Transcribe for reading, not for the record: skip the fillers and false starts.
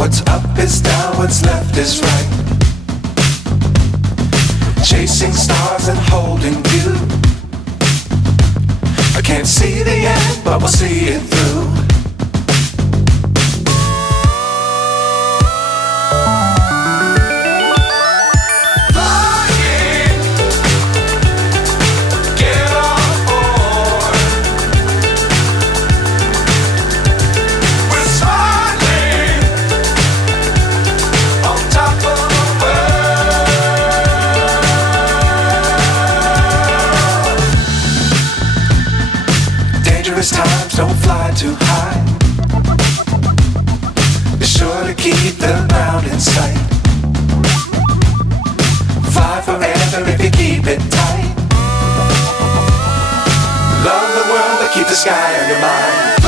What's up is down, what's left is right. Chasing stars and holding you. I can't see the end, but we'll see it through. Dangerous times, don't fly too high. Be sure to keep the ground in sight. Fly forever if you keep it tight. Love the world, but keep the sky on your mind.